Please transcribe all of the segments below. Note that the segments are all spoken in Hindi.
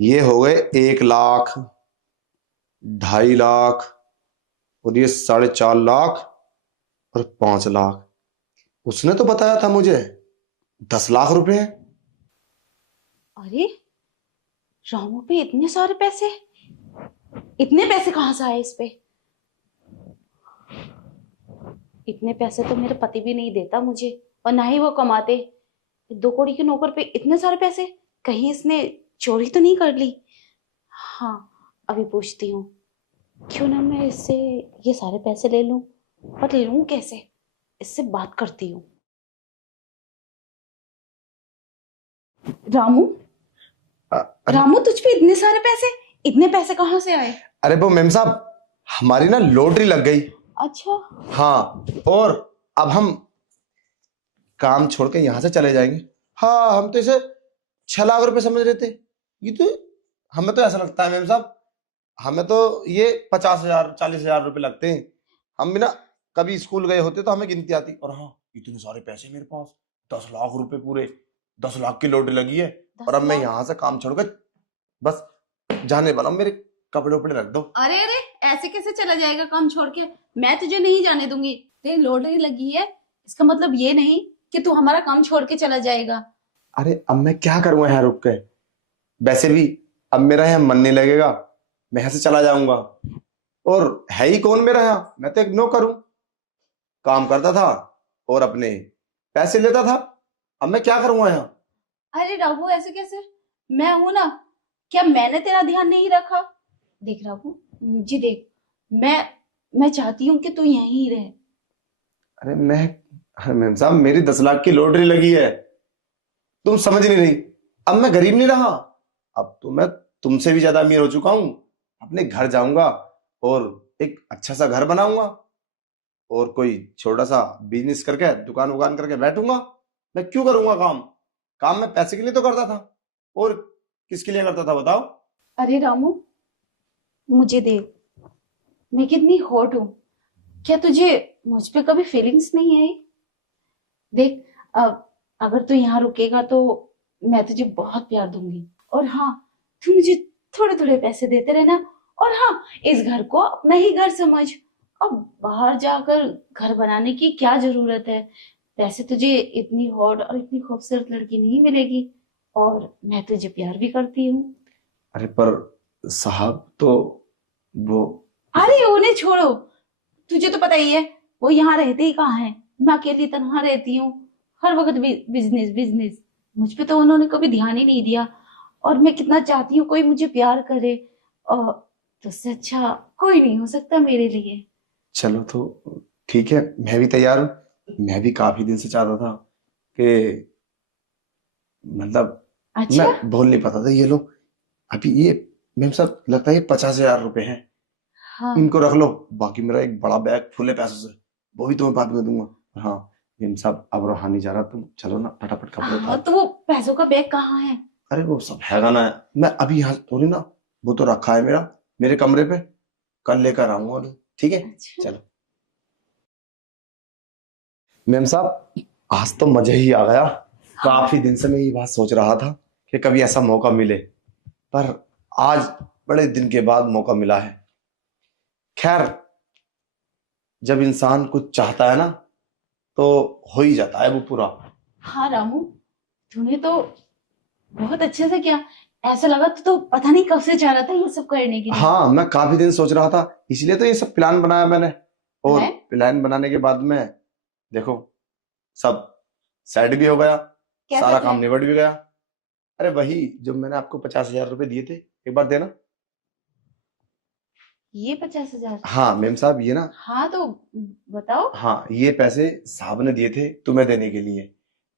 ये हो गए 1 लाख, 2.5 लाख, और ये 4.5 लाख, और 5 लाख। उसने तो बताया था मुझे 10 लाख रुपए हैं। अरे, रामू पे इतने सारे पैसे, इतने पैसे कहाँ से आए इस पे? इतने पैसे तो मेरे पति भी नहीं देता मुझे, और ना ही वो कमाते। 2 कौड़ी के नौकर पे इतने सारे पैसे, कहीं इसने चोरी तो नहीं कर ली? हाँ, अभी पूछती हूँ। क्यों ना मैं इससे ये सारे पैसे ले लूं, पर लूं कैसे? इससे बात करती हूँ। रामू, अरे रामू तुझ पे इतने सारे पैसे, इतने पैसे कहाँ से आए? अरे वो मेम साहब, हमारी ना लॉटरी लग गई। अच्छा। हाँ, और अब हम काम छोड़ के यहां से चले जाएंगे। हाँ, हम तो इसे 6 लाख रुपए समझ रहे थे। ये तो हमें तो ऐसा लगता है मेम साहब, हमें तो ये 50,000 40,000 रुपए लगते हैं। हम भी ना कभी स्कूल गए होते तो हमें गिनती आती। और हाँ, इतने सारे पैसे मेरे पास, 10 लाख रुपए पूरे, 10 लाख की लॉटरी लगी है। और अब दस मैं लाख यहाँ से काम छोड़ के बस जाने वाला हूँ। मेरे कपड़े उपड़े रख दो। अरे अरे, ऐसे कैसे चला जाएगा काम छोड़ के? मैं तुझे नहीं जाने दूंगी। तेरी लॉटरी लगी है, इसका मतलब ये नहीं कि तू हमारा काम छोड़ के चला जाएगा। अरे अब मैं क्या करूंगा यहाँ रुक के? वैसे भी अब मेरा यहाँ मन नहीं लगेगा, मैं यहाँ से चला जाऊंगा। और है ही कौन मेरा यहाँ? मैं तो एक नौकर हूँ, काम करता था और अपने पैसे लेता था। अब मैं क्या करूंगा यहाँ? अरे राघु, ऐसे कैसे? मैं हूं ना, क्या मैंने तेरा ध्यान नहीं रखा? देख राघु, मुझे देख। मैं मैं चाहती हूँ कि तू यहीं ही रहे। अरे अरे मैम साहब, मेरी 10 लाख की लॉटरी लगी है, तुम समझ नहीं रही। अब मैं गरीब नहीं रहा, अब तो मैं तुमसे भी ज्यादा अमीर हो चुका हूँ। अपने घर जाऊंगा और एक अच्छा सा घर बनाऊंगा, और कोई छोटा सा बिजनेस करके दुकान वुकान करके बैठूंगा। मैं क्यों करूंगा काम? काम मैं पैसे के लिए तो करता था, और किसके लिए करता था बताओ? अरे रामू, मुझे देख, मैं कितनी हॉट हूँ। क्या तुझे मुझ पे कभी फीलिंग्स नहीं आई? देख, अब अगर तू यहाँ रुकेगा तो मैं तुझे बहुत प्यार दूंगी। और हाँ, तू मुझे थोड़े थोड़े पैसे देते रहना। और हाँ, इस घर को अपना ही घर समझ। अब बाहर जाकर घर बनाने की क्या जरूरत है? वैसे तुझे इतनी हॉट और इतनी खूबसूरत लड़की नहीं मिलेगी, और मैं तुझे प्यार भी करती हूँ। अरे पर साहब, तो वो अरे उन्हें छोड़ो, तुझे तो पता ही है वो यहाँ रहते ही कहाँ है। मैं अकेली तनहा रहती हूँ, हर वक्त बिजनेस बिजनेस। मुझ पे तो उन्होंने कभी ध्यान ही नहीं दिया। और मैं कितना चाहती हूँ कोई मुझे प्यार करे, और तुझसे अच्छा कोई नहीं हो सकता मेरे लिए। चलो तो ठीक है, मैं भी तैयार हूँ। मैं भी काफी दिन से चाहता था कि मतलब मैं अच्छा। बोल नहीं पाता था। ये लो, अभी ये मेम साहब लगता है ये 50,000 रुपए हैं। हाँ इनको रख लो, बाकी मेरा एक बड़ा बैग फुल है पैसों से, वो भी तुम्हें बाद में दूंगा। हाँ मेम साहब, अब रहा नहीं जा रहा, तुम चलो ना, फटाफट कपड़े हाँ, उतारो। तो वो पैसों का बैग कहाँ है? अरे वो सब हैगा ना, मैं अभी यहाँ थोड़ी ना, वो तो रखा है मेरा मेरे कमरे पे, कल लेकर आऊंगा उन्हें, ठीक है? अच्छा। चलो मेम साहब, आज तो मजा ही आ गया। हाँ। काफी दिन से मैं ये बात सोच रहा था कि कभी ऐसा मौका मिले, पर आज बड़े दिन के बाद मौका मिला है। खैर, जब इंसान कुछ चाहता है ना, तो हो ही जाता है वो पूरा। हाँ रामू, तूने तो बहुत अच्छे से किया। ऐसा लगा तो पता नहीं कब से चाह रहा था ये सब करने के लिए। हाँ, मैं काफी दिन सोच रहा था, इसलिए तो ये सब प्लान बनाया मैंने। और प्लान? प्लान बनाने के बाद में देखो, सब सेट भी हो गया, कैसा सारा काम प्लान? निबट भी गया। अरे वही जो मैंने आपको 50,000 रुपए दिए थे, एक बार देना। ये 50,000? हाँ मेम साहब, ये ना, हाँ तो बताओ। हाँ ये पैसे साहब ने दिए थे तुम्हें देने के लिए।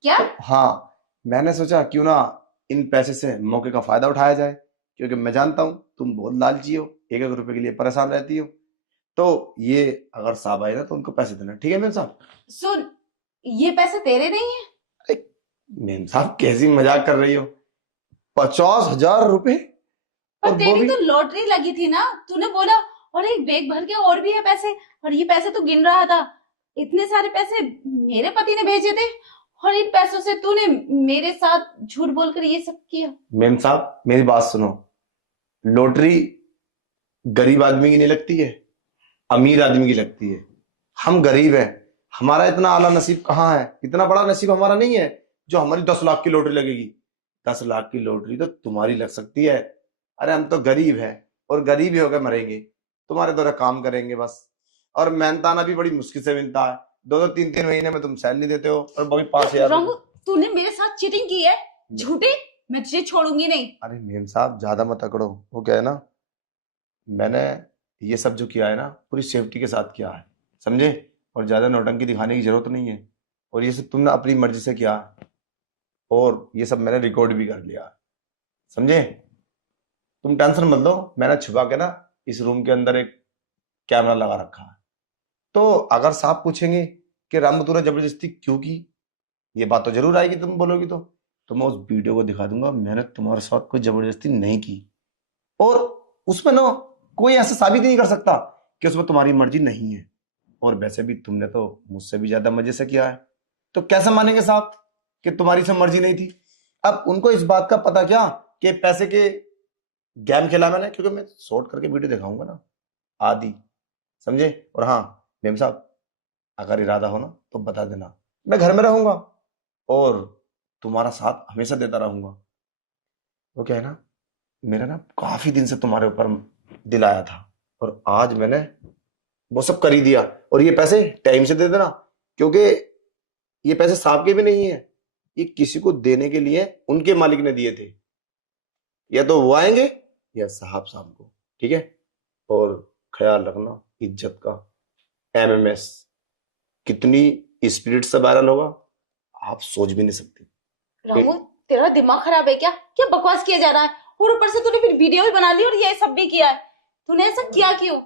क्या? तो हाँ, मैंने सोचा क्यों ना इन पैसे से मौके का फायदा उठाया जाए, क्योंकि मैं जानता हूँ तुम बहुत लालची हो, एक एक रुपए के लिए परेशान रहती हो। तो ये अगर साहब आए ना तो उनको पैसे देना, ठीक है मेम साहब? सुन, ये पैसे तेरे नहीं है। अरे मेम साहब, कैसी मजाक कर रही हो? 50,000 रुपए, पर और वो तेरी भी। तो लॉटरी लगी थी ना, तूने बोला। और एक बैग भर के और भी है पैसे, और ये पैसे तू गिन रहा था। इतने सारे पैसे मेरे पति ने भेजे थे, और इन पैसों से तूने मेरे साथ झूठ बोलकर ये सब किया। मेम साहब मेरी बात सुनो, लॉटरी गरीब आदमी की नहीं लगती है, अमीर आदमी की लगती है। हम गरीब हैं, हमारा इतना आला नसीब कहाँ है, इतना बड़ा नसीब हमारा नहीं है जो हमारी 10 लाख की लॉटरी लगेगी। 10 लाख की लॉटरी तो तुम्हारी लग सकती है। अरे हम तो गरीब हैं और गरीब ही होकर मरेंगे, तुम्हारे द्वारा काम करेंगे बस। और मेहनताना भी बड़ी मुश्किल से मिलता है, 2-2 3-3 महीने में तुम सैलरी देते हो और वो भी 5,000। रामू, तूने मेरे साथ चीटिंग की है, झूठे। मैं तुझे छोड़ूंगी नहीं। अरे मेम साहब ज्यादा मत अकड़ो, वो क्या है ना, मैंने ये सब जो किया है ना पूरी सेफ्टी के साथ किया है, समझे। और ज्यादा नौटंकी दिखाने की जरूरत नहीं है। और ये सब तुमने अपनी मर्जी से किया है, और ये सब मैंने रिकॉर्ड भी कर लिया है, समझे। तुम टेंशन मत लो, मैंने छुपा के ना इस रूम के अंदर एक कैमरा लगा रखा है। तो अगर साहब पूछेंगे कि रामू तूने जबरदस्ती क्यों की, ये बात तो जरूर आएगी, तुम बोलोगी तो मैं उस वीडियो को दिखा दूंगा, मैंने तुम्हारे साथ कोई जबरदस्ती नहीं की। और उसमें ना कोई ऐसा साबित नहीं कर सकता कि उसमें तुम्हारी मर्जी नहीं है। और वैसे भी तुमने तो मुझसे भी ज्यादा मजे से किया है, तो कैसे मानेंगे साहब कि तुम्हारी से मर्जी नहीं थी। अब उनको इस बात का पता क्या कि पैसे के गेम खेला मैंने, क्योंकि मैं शॉर्ट करके वीडियो दिखाऊंगा ना आदि, समझे। और हाँ मेम साहब, अगर इरादा हो ना तो बता देना, मैं घर में रहूंगा और तुम्हारा साथ हमेशा देता रहूंगा। वो क्या है ना, मेरा ना काफी दिन से तुम्हारे ऊपर दिल आया था, और आज मैंने वो सब कर ही दिया। और ये पैसे टाइम से दे देना, क्योंकि ये पैसे साहब के भी नहीं है, ये किसी को देने के लिए उनके मालिक ने दिए थे। या तो वो आएंगे या साहब शाम को, ठीक है। और ख्याल रखना इज्जत का, एमएमएस कितनी स्पीड से वायरल होगा आप सोच भी नहीं सकती। रामू, तेरा दिमाग खराब है क्या? क्या बकवास किया जा रहा है? और ऊपर से तूने फिर वीडियो भी बना ली और ये सब भी किया है। तूने ऐसा किया क्यों?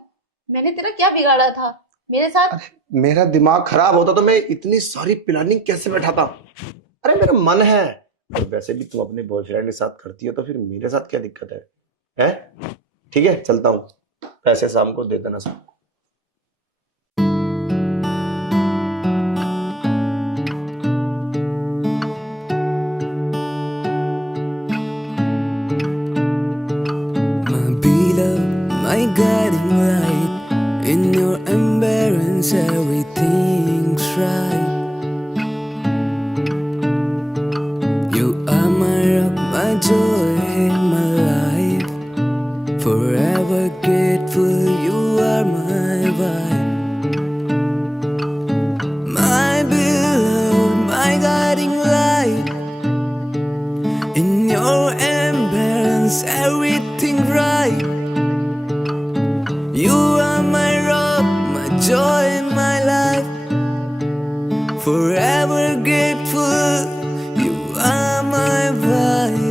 मैंने तेरा क्या बिगाड़ा था मेरे साथ? मेरा दिमाग खराब होता तो मैं इतनी सारी प्लानिंग कैसे बैठाता। अरे मेरा मन है। और वैसे भी तुम अपने बॉयफ्रेंड के साथ करती हो तो फिर मेरे साथ क्या दिक्कत है, हैं? ठीक है चलता हूँ, पैसे शाम को दे देना सबको। My beloved, my guiding light. In your embrace, everything's right. You are my rock, my joy, my life. Forever grateful, you are my wife. My beloved, my guiding light. In your embrace, everything right. You are my rock, my joy, my life. Forever grateful, you are my wife.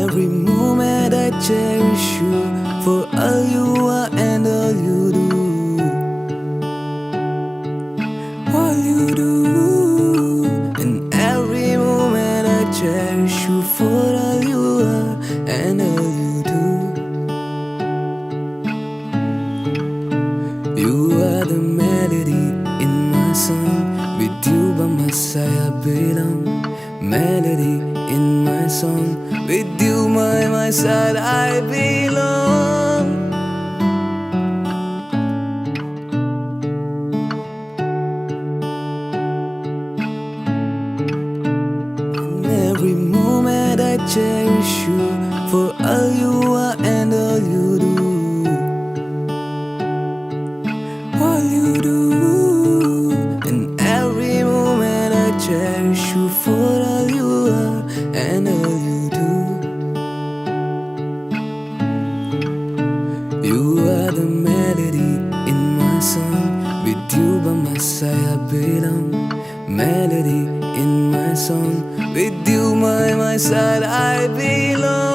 Every moment I cherish you for all you are and all you do. All you do. And every moment I cherish you for all you are and all you do. You are the melody in my song. With you by my side I belong. Melody in my song. With you by my side I belong. And every moment I cherish you for all you are and all you do. All you do. And every moment I cherish you for all you are and all you do. You are the melody in my song. With you by my side I belong. Melody in my song. With you by my side I belong.